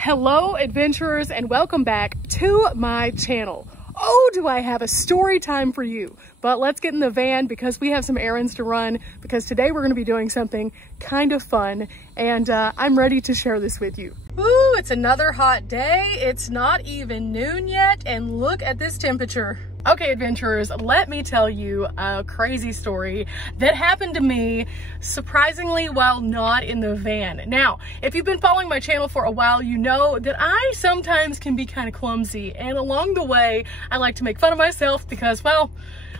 Hello adventurers, and welcome back to my channel. Oh, do I have a story time for you. But let's get in the van because we have some errands to run, because today we're going to be doing something kind of fun, and I'm ready to share this with you. Ooh, it's another hot day. It's not even noon yet, and look at this temperature. Okay, adventurers, let me tell you a crazy story that happened to me, surprisingly, while not in the van. Now, if you've been following my channel for a while, you know that I sometimes can be kind of clumsy, and along the way, I like to make fun of myself because, well,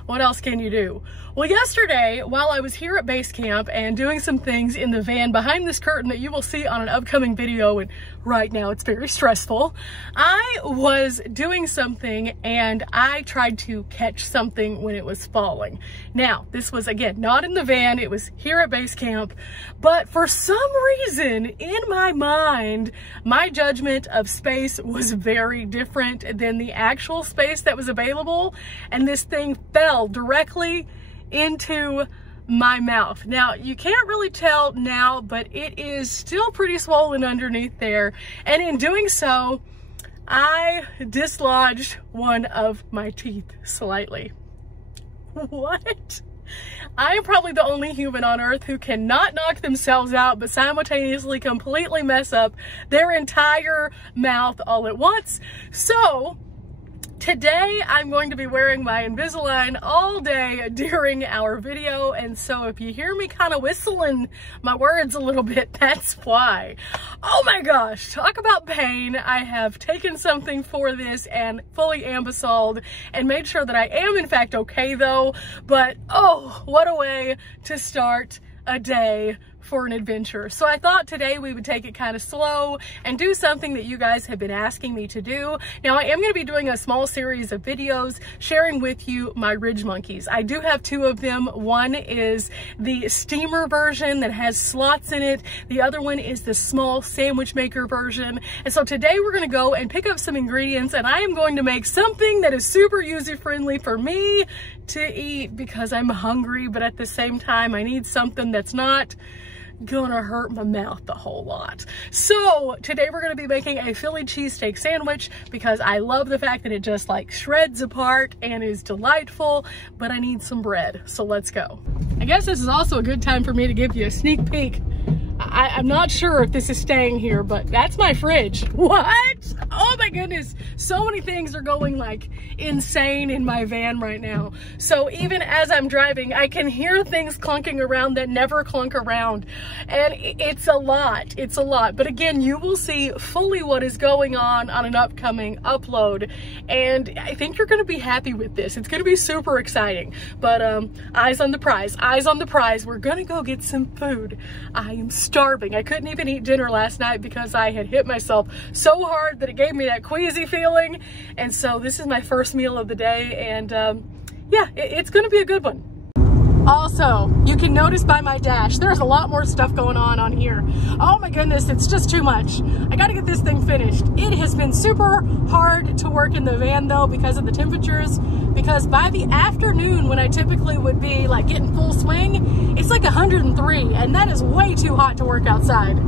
what else can you do? Well, yesterday, while I was here at base camp and doing some things in the van behind this curtain that you will see on an upcoming video, and right now it's very stressful, I was doing something and I tried to catch something when it was falling. Now, this was, again, not in the van, it was here at base camp, but for some reason, in my mind, my judgment of space was very different than the actual space that was available, and this thing fell directly into my mouth. Now, you can't really tell now, but it is still pretty swollen underneath there. And in doing so, I dislodged one of my teeth slightly. What? I am probably the only human on earth who cannot knock themselves out, but simultaneously completely mess up their entire mouth all at once. So, today, I'm going to be wearing my Invisalign all day during our video, and so if you hear me kind of whistling my words a little bit, that's why. Oh my gosh, talk about pain. I have taken something for this and fully ambisoled and made sure that I am in fact okay though, but oh, what a way to start a day for an adventure. So I thought today we would take it kind of slow and do something that you guys have been asking me to do. Now, I am going to be doing a small series of videos sharing with you my RidgeMonkeys. I do have two of them. One is the steamer version that has slots in it. The other one is the small sandwich maker version. And so today we're going to go and pick up some ingredients, and I am going to make something that is super user-friendly for me to eat because I'm hungry, but at the same time I need something that's not gonna hurt my mouth a whole lot. So today we're gonna be making a Philly cheesesteak sandwich because I love the fact that it just like shreds apart and is delightful, but I need some bread, so let's go. I guess this is also a good time for me to give you a sneak peek. I'm not sure if this is staying here, but that's my fridge. What? Oh my goodness. So many things are going like insane in my van right now. So even as I'm driving, I can hear things clunking around that never clunk around. And it's a lot. It's a lot. But again, you will see fully what is going on an upcoming upload. And I think you're going to be happy with this. It's going to be super exciting. But eyes on the prize. Eyes on the prize. We're going to go get some food. I am starving. I couldn't even eat dinner last night because I had hit myself so hard that it gave me that queasy feeling. And so this is my first meal of the day, and yeah, it's gonna be a good one. Also, you can notice by my dash, there's a lot more stuff going on here. Oh my goodness, it's just too much. I gotta get this thing finished. It has been super hard to work in the van though because of the temperatures, because by the afternoon when I typically would be like getting full swing, it's like 103, and that is way too hot to work outside.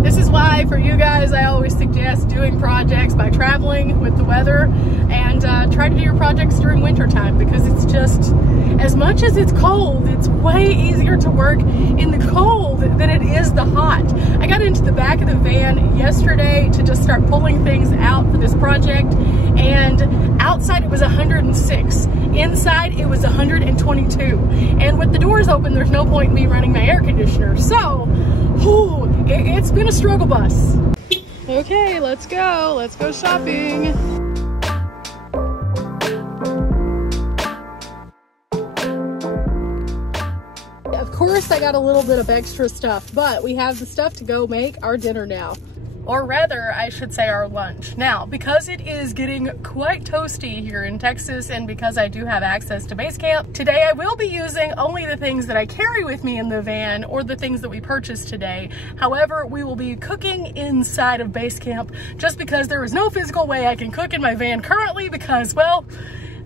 This is why, for you guys, I always suggest doing projects by traveling with the weather, and try to do your projects during winter time, because it's just, as much as it's cold, it's way easier to work in the cold than it is the hot. I got into the back of the van yesterday to just start pulling things out for this project, and outside it was 106. Inside it was 122. And with the doors open, there's no point in me running my air conditioner. So, whew, it's been a struggle bus. Okay, let's go. Let's go shopping. Of course, I got a little bit of extra stuff, but we have the stuff to go make our dinner now. Or rather, I should say our lunch. Now, because it is getting quite toasty here in Texas, and because I do have access to base camp, today I will be using only the things that I carry with me in the van, or the things that we purchased today. However, we will be cooking inside of base camp just because there is no physical way I can cook in my van currently because, well,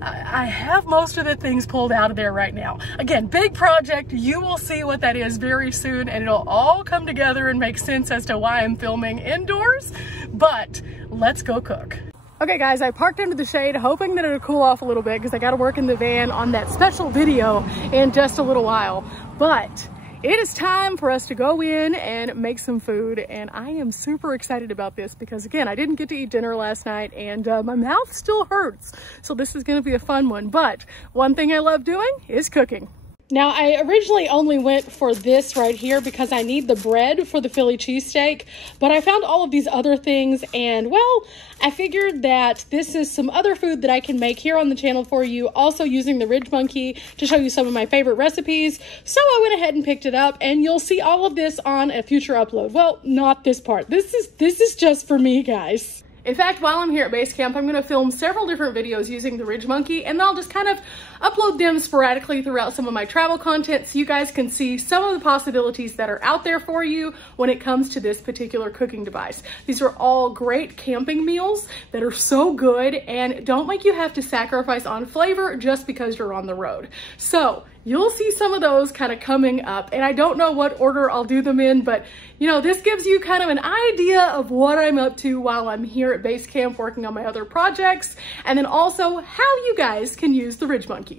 I have most of the things pulled out of there right now. Again, big project. You will see what that is very soon, and it'll all come together and make sense as to why I'm filming indoors, but let's go cook. Okay guys, I parked under the shade hoping that it'll cool off a little bit because I got to work in the van on that special video in just a little while. But it is time for us to go in and make some food, and I am super excited about this because again, I didn't get to eat dinner last night and my mouth still hurts. So this is going to be a fun one, but one thing I love doing is cooking. Now, I originally only went for this right here because I need the bread for the Philly cheesesteak, but I found all of these other things and, well, I figured that this is some other food that I can make here on the channel for you, also using the RidgeMonkey to show you some of my favorite recipes. So I went ahead and picked it up, and you'll see all of this on a future upload. Well, not this part. This is just for me, guys. In fact, while I'm here at base camp, I'm going to film several different videos using the RidgeMonkey, and I'll just kind of upload them sporadically throughout some of my travel content so you guys can see some of the possibilities that are out there for you when it comes to this particular cooking device. These are all great camping meals that are so good and don't make you have to sacrifice on flavor just because you're on the road. So you'll see some of those kind of coming up, and I don't know what order I'll do them in, but you know, this gives you kind of an idea of what I'm up to while I'm here at base camp working on my other projects, and then also how you guys can use the RidgeMonkey.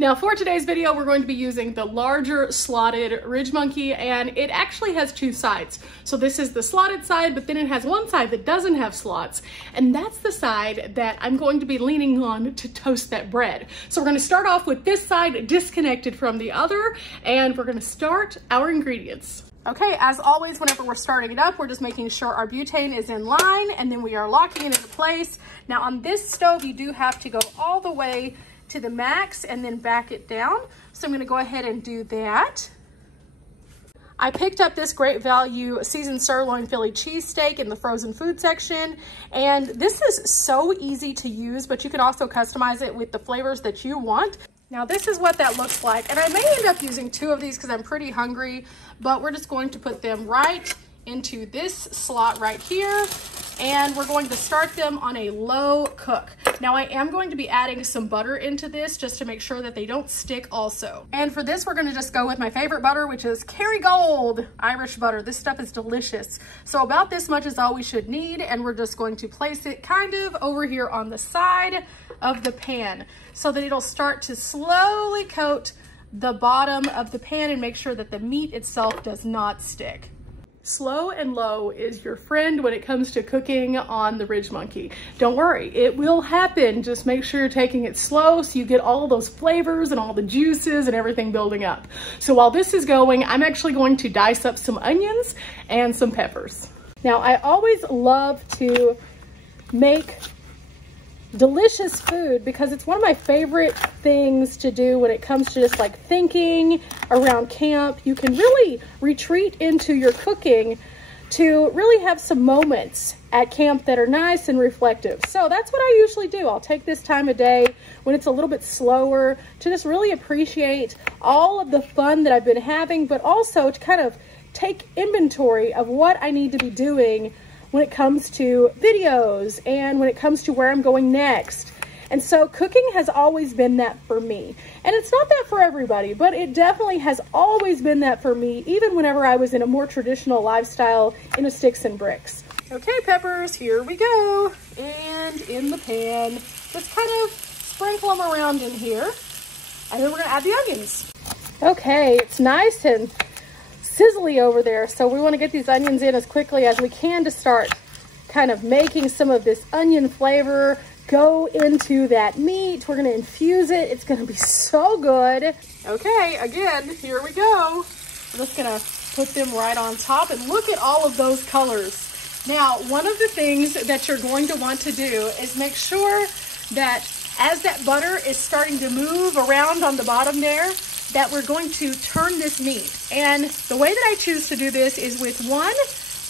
Now for today's video, we're going to be using the larger slotted RidgeMonkey, and it actually has two sides. So this is the slotted side, but then it has one side that doesn't have slots, and that's the side that I'm going to be leaning on to toast that bread. So we're going to start off with this side disconnected from the other, and we're going to start our ingredients. Okay, as always, whenever we're starting it up, we're just making sure our butane is in line, and then we are locking it into place. Now on this stove, you do have to go all the way to the max and then back it down. So I'm gonna go ahead and do that. I picked up this great value seasoned sirloin Philly cheesesteak in the frozen food section, and this is so easy to use, but you can also customize it with the flavors that you want. Now this is what that looks like, and I may end up using two of these because I'm pretty hungry, but we're just going to put them right into this slot right here, and we're going to start them on a low cook. Now I am going to be adding some butter into this just to make sure that they don't stick also. And for this, we're gonna just go with my favorite butter, which is Kerrygold Irish butter. This stuff is delicious. So about this much is all we should need, and we're just going to place it kind of over here on the side of the pan so that it'll start to slowly coat the bottom of the pan and make sure that the meat itself does not stick. Slow and low is your friend when it comes to cooking on the RidgeMonkey. Don't worry, it will happen. Just make sure you're taking it slow so you get all of those flavors and all the juices and everything building up. So while this is going, I'm actually going to dice up some onions and some peppers. Now, I always love to make delicious food because it's one of my favorite things to do when it comes to just like thinking around camp. You can really retreat into your cooking to really have some moments at camp that are nice and reflective. So that's what I usually do. I'll take this time of day when it's a little bit slower to just really appreciate all of the fun that I've been having, but also to kind of take inventory of what I need to be doing when it comes to videos and when it comes to where I'm going next. And so cooking has always been that for me. And it's not that for everybody, but it definitely has always been that for me, even whenever I was in a more traditional lifestyle in a sticks and bricks. Okay, peppers, here we go. And in the pan, just kind of sprinkle them around in here. And then we're gonna add the onions. Okay, it's nice and sizzly over there, so we want to get these onions in as quickly as we can to start kind of making some of this onion flavor go into that meat. We're going to infuse it. It's going to be so good. Okay, again, here we go. I'm just going to put them right on top, and look at all of those colors. Now, one of the things that you're going to want to do is make sure that as that butter is starting to move around on the bottom there, that we're going to turn this meat. And the way that I choose to do this is with one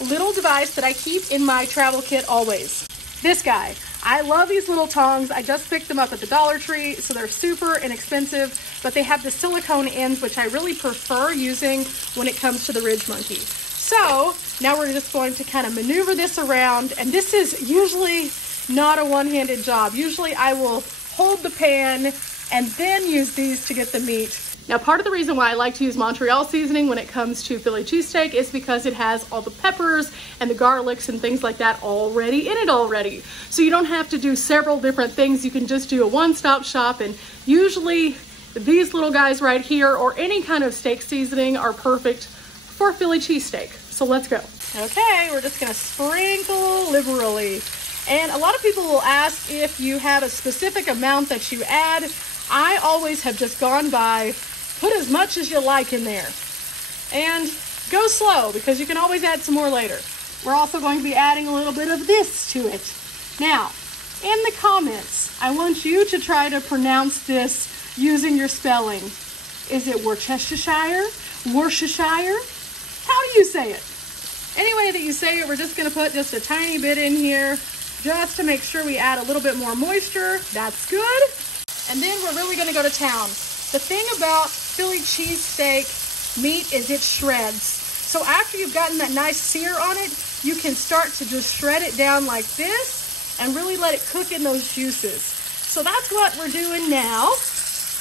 little device that I keep in my travel kit always. This guy. I love these little tongs. I just picked them up at the Dollar Tree, so they're super inexpensive, but they have the silicone ends, which I really prefer using when it comes to the RidgeMonkey. So now we're just going to kind of maneuver this around, and this is usually not a one-handed job. Usually I will hold the pan, and then use these to get the meat. Now, part of the reason why I like to use Montreal seasoning when it comes to Philly cheesesteak is because it has all the peppers and the garlics and things like that already in it already. So you don't have to do several different things. You can just do a one-stop shop, and usually these little guys right here or any kind of steak seasoning are perfect for Philly cheesesteak. So let's go. Okay, we're just gonna sprinkle liberally. And a lot of people will ask if you have a specific amount that you add. I always have just gone by, put as much as you like in there. And go slow, because you can always add some more later. We're also going to be adding a little bit of this to it. Now, in the comments, I want you to try to pronounce this using your spelling. Is it Worcestershire? Worcestershire? How do you say it? Any way that you say it, we're just gonna put just a tiny bit in here just to make sure we add a little bit more moisture. That's good. And then we're really gonna go to town. The thing about Philly cheesesteak meat is it shreds. So after you've gotten that nice sear on it, you can start to just shred it down like this and really let it cook in those juices. So that's what we're doing now.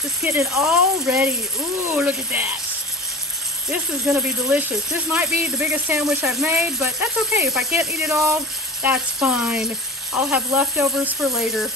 Just getting it all ready. Ooh, look at that. This is gonna be delicious. This might be the biggest sandwich I've made, but that's okay. If I can't eat it all, that's fine. I'll have leftovers for later.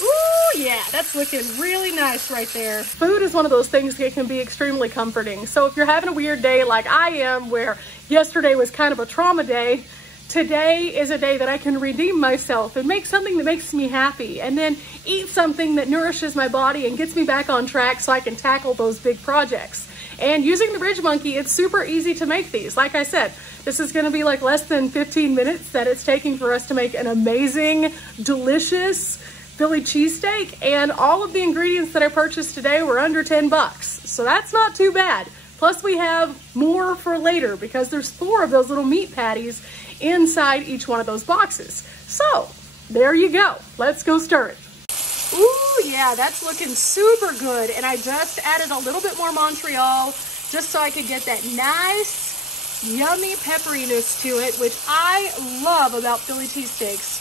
Ooh, yeah, that's looking really nice right there. Food is one of those things that can be extremely comforting. So if you're having a weird day like I am, where yesterday was kind of a trauma day, today is a day that I can redeem myself and make something that makes me happy, and then eat something that nourishes my body and gets me back on track so I can tackle those big projects. And using the RidgeMonkey, it's super easy to make these. Like I said, this is gonna be like less than 15 minutes that it's taking for us to make an amazing, delicious Philly cheesesteak, and all of the ingredients that I purchased today were under 10 bucks. So that's not too bad. Plus we have more for later because there's 4 of those little meat patties inside each one of those boxes. So there you go. Let's go stir it. Ooh, yeah, that's looking super good. And I just added a little bit more Montreal just so I could get that nice, yummy pepperiness to it, which I love about Philly cheesesteaks.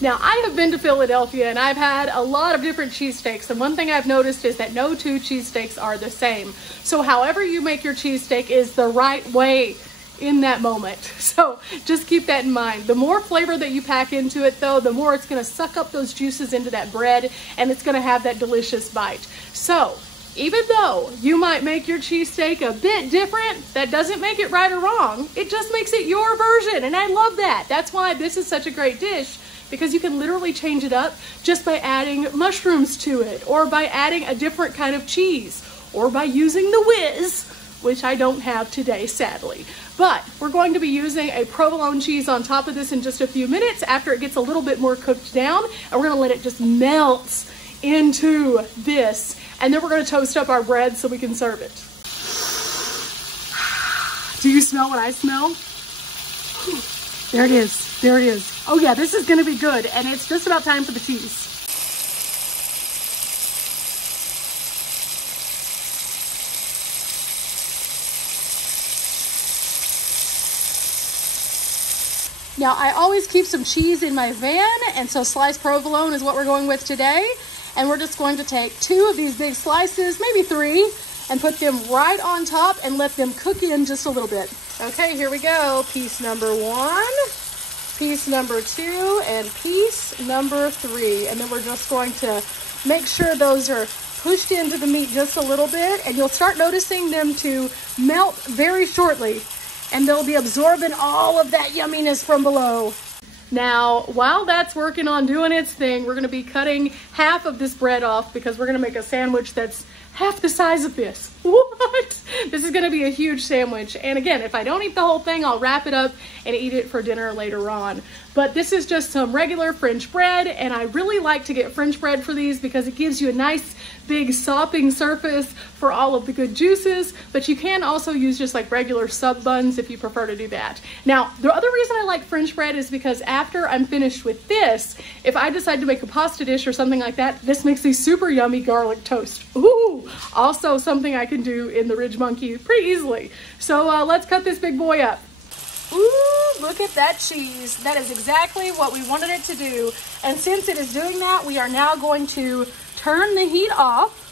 Now, I have been to Philadelphia and I've had a lot of different cheesesteaks, and one thing I've noticed is that no two cheesesteaks are the same. So however you make your cheesesteak is the right way in that moment. So just keep that in mind. The more flavor that you pack into it though, the more it's gonna suck up those juices into that bread, and it's gonna have that delicious bite. So even though you might make your cheesesteak a bit different, that doesn't make it right or wrong. It just makes it your version, and I love that. That's why this is such a great dish, because you can literally change it up just by adding mushrooms to it, or by adding a different kind of cheese, or by using the whiz, which I don't have today, sadly. But we're going to be using a provolone cheese on top of this in just a few minutes after it gets a little bit more cooked down, and we're gonna let it just melt into this, and then we're gonna toast up our bread so we can serve it. Do you smell what I smell? There it is, there it is. Oh yeah, this is gonna be good, and it's just about time for the cheese. Now, I always keep some cheese in my van, and so sliced provolone is what we're going with today. And we're just going to take 2 of these big slices, maybe 3, and put them right on top and let them cook in just a little bit. Okay, here we go. Piece number 1, piece number 2, and piece number 3. And then we're just going to make sure those are pushed into the meat just a little bit, and you'll start noticing them to melt very shortly, and they'll be absorbing all of that yumminess from below. Now, while that's working on doing its thing, we're gonna be cutting half of this bread off because we're gonna make a sandwich that's half the size of this. What? This is gonna be a huge sandwich. And again, if I don't eat the whole thing, I'll wrap it up and eat it for dinner later on. But this is just some regular French bread, and I really like to get French bread for these because it gives you a nice big sopping surface for all of the good juices, but you can also use just like regular sub buns if you prefer to do that. Now, the other reason I like French bread is because after I'm finished with this, if I decide to make a pasta dish or something like that, this makes a super yummy garlic toast. Ooh, also something I can do in the RidgeMonkey pretty easily. So let's cut this big boy up. Ooh, look at that cheese. That is exactly what we wanted it to do. And since it is doing that, we are now going to turn the heat off.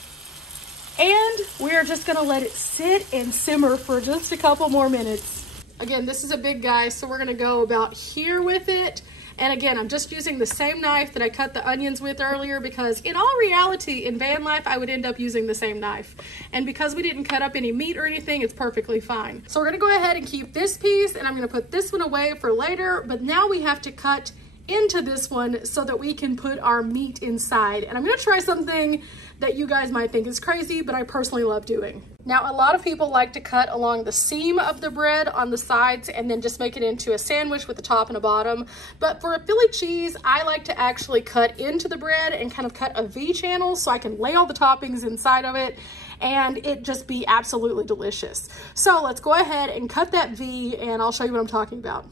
And we are just gonna let it sit and simmer for just a couple more minutes. Again, this is a big guy, so we're gonna go about here with it. And again, I'm just using the same knife that I cut the onions with earlier because in all reality, in van life, I would end up using the same knife. And because we didn't cut up any meat or anything, it's perfectly fine. So we're gonna go ahead and keep this piece, and I'm gonna put this one away for later, but now we have to cut into this one so that we can put our meat inside. And I'm gonna try something that you guys might think is crazy, but I personally love doing. Now, a lot of people like to cut along the seam of the bread on the sides and then just make it into a sandwich with a top and a bottom. But for a Philly cheese, I like to actually cut into the bread and kind of cut a V channel so I can lay all the toppings inside of it and it just be absolutely delicious. So let's go ahead and cut that V and I'll show you what I'm talking about.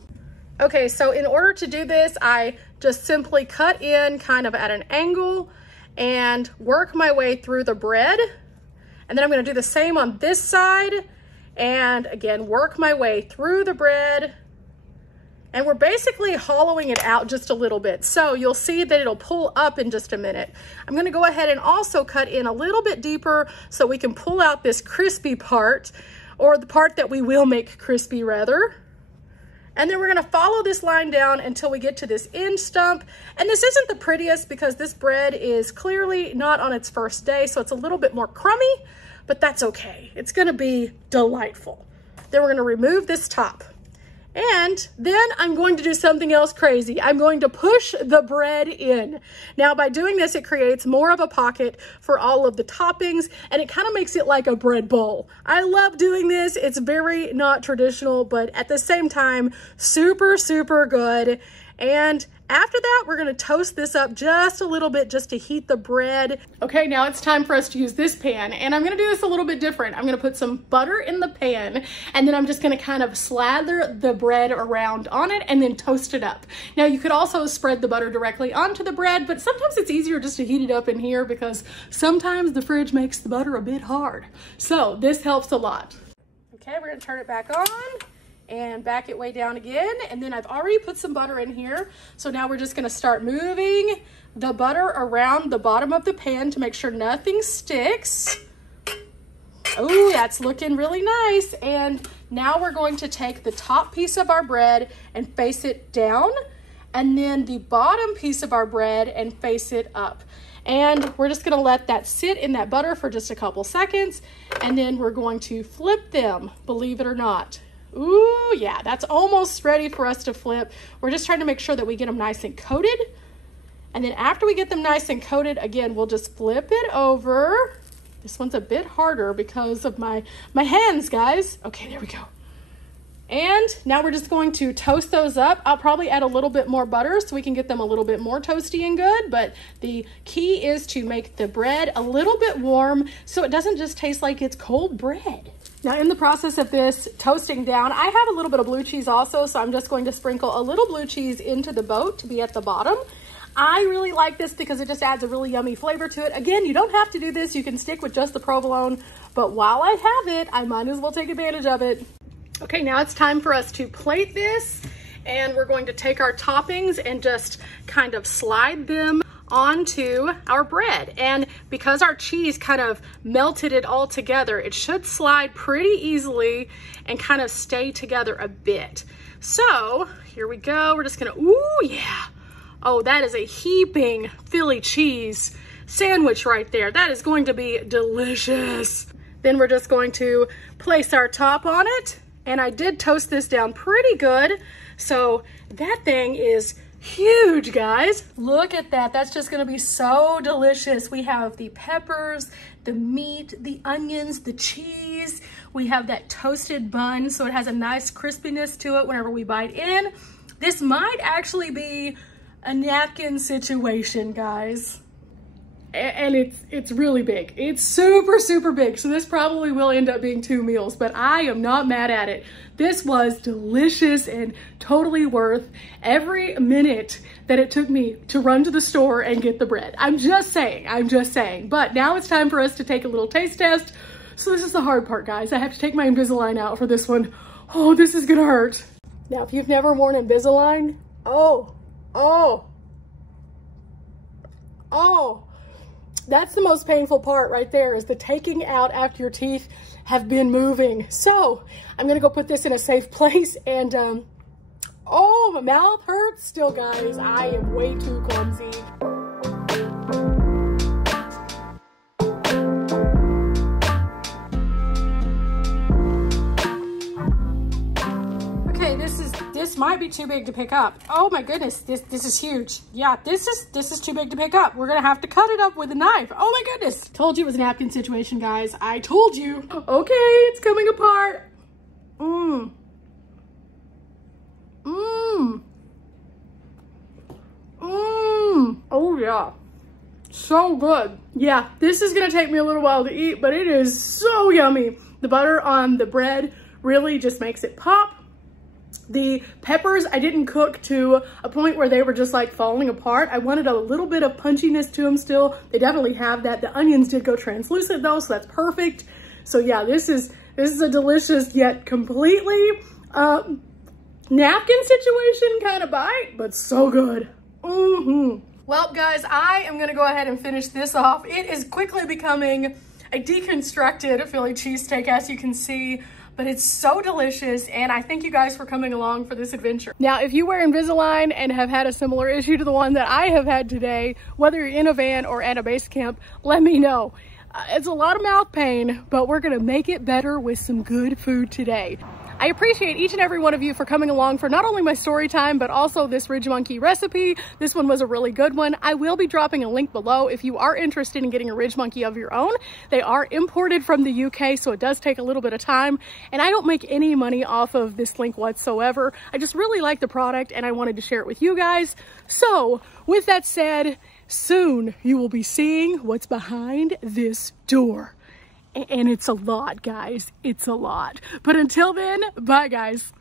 Okay, so in order to do this, I just simply cut in kind of at an angle and work my way through the bread. And then I'm gonna do the same on this side. And again, work my way through the bread. And we're basically hollowing it out just a little bit. So you'll see that it'll pull up in just a minute. I'm gonna go ahead and also cut in a little bit deeper so we can pull out this crispy part, or the part that we will make crispy rather. And then we're gonna follow this line down until we get to this end stump. And this isn't the prettiest because this bread is clearly not on its first day, so it's a little bit more crummy, but that's okay. It's gonna be delightful. Then we're gonna remove this top. And then I'm going to do something else crazy. I'm going to push the bread in. Now, by doing this, it creates more of a pocket for all of the toppings, and it kind of makes it like a bread bowl. I love doing this. It's very not traditional, but at the same time, super, super good. And after that, we're gonna toast this up just a little bit just to heat the bread. Okay, now it's time for us to use this pan, and I'm gonna do this a little bit different. I'm gonna put some butter in the pan, and then I'm just gonna kind of slather the bread around on it and then toast it up. Now, you could also spread the butter directly onto the bread, but sometimes it's easier just to heat it up in here because sometimes the fridge makes the butter a bit hard. So this helps a lot. Okay, we're gonna turn it back on and back it way down again. And then I've already put some butter in here. So now we're just gonna start moving the butter around the bottom of the pan to make sure nothing sticks. Oh, that's looking really nice. And now we're going to take the top piece of our bread and face it down, and then the bottom piece of our bread and face it up. And we're just gonna let that sit in that butter for just a couple seconds, and then we're going to flip them, believe it or not. Ooh, yeah, that's almost ready for us to flip. We're just trying to make sure that we get them nice and coated. And then after we get them nice and coated, again, we'll just flip it over. This one's a bit harder because of my hands, guys. Okay, there we go. And now we're just going to toast those up. I'll probably add a little bit more butter so we can get them a little bit more toasty and good, but the key is to make the bread a little bit warm so it doesn't just taste like it's cold bread. Now, in the process of this toasting down, I have a little bit of blue cheese also, so I'm just going to sprinkle a little blue cheese into the boat to be at the bottom. I really like this because it just adds a really yummy flavor to it. Again, you don't have to do this. You can stick with just the provolone, but while I have it, I might as well take advantage of it. Okay, now it's time for us to plate this, and we're going to take our toppings and just kind of slide them onto our bread. And because our cheese kind of melted it all together, it should slide pretty easily and kind of stay together a bit. So here we go. We're just gonna, ooh, yeah. Oh, that is a heaping Philly cheese sandwich right there. That is going to be delicious. Then we're just going to place our top on it. And I did toast this down pretty good. So that thing is huge, guys. Look at that. That's just gonna be so delicious. We have the peppers, the meat, the onions, the cheese. We have that toasted bun, so it has a nice crispiness to it whenever we bite in. This might actually be a napkin situation, guys. And it's really big. It's super, super big. So this probably will end up being 2 meals, but I am not mad at it. This was delicious and totally worth every minute that it took me to run to the store and get the bread. I'm just saying. But now it's time for us to take a little taste test. So this is the hard part, guys. I have to take my Invisalign out for this one. Oh, this is gonna hurt. Now, if you've never worn Invisalign, oh, that's the most painful part right there, is the taking out after your teeth have been moving. So I'm gonna go put this in a safe place, and oh, my mouth hurts still, guys. I am way too clumsy. Okay, this might be too big to pick up. Oh my goodness, this is huge. Yeah, this is too big to pick up. We're gonna have to cut it up with a knife. Oh my goodness. Told you it was a napkin situation, guys. I told you. Okay, it's coming apart. Oh yeah, so good. Yeah, this is gonna take me a little while to eat, but it is so yummy. The butter on the bread really just makes it pop. The peppers I didn't cook to a point where they were just like falling apart. I wanted a little bit of punchiness to them still. They definitely have that. The onions did go translucent though, so that's perfect. So yeah, this is a delicious yet completely napkin situation kind of bite, but so good. Well, guys, I am gonna go ahead and finish this off. It is quickly becoming a deconstructed Philly cheesesteak, as you can see, but it's so delicious, and I thank you guys for coming along for this adventure. Now, if you wear Invisalign and have had a similar issue to the one that I have had today, whether you're in a van or at a base camp, let me know. It's a lot of mouth pain, but we're gonna make it better with some good food today. I appreciate each and every one of you for coming along for not only my story time, but also this RidgeMonkey recipe. This one was a really good one. I will be dropping a link below if you are interested in getting a RidgeMonkey of your own. They are imported from the UK, so it does take a little bit of time, and I don't make any money off of this link whatsoever. I just really like the product, and I wanted to share it with you guys. So with that said, soon you will be seeing what's behind this door. And it's a lot, guys. It's a lot. But until then, bye, guys.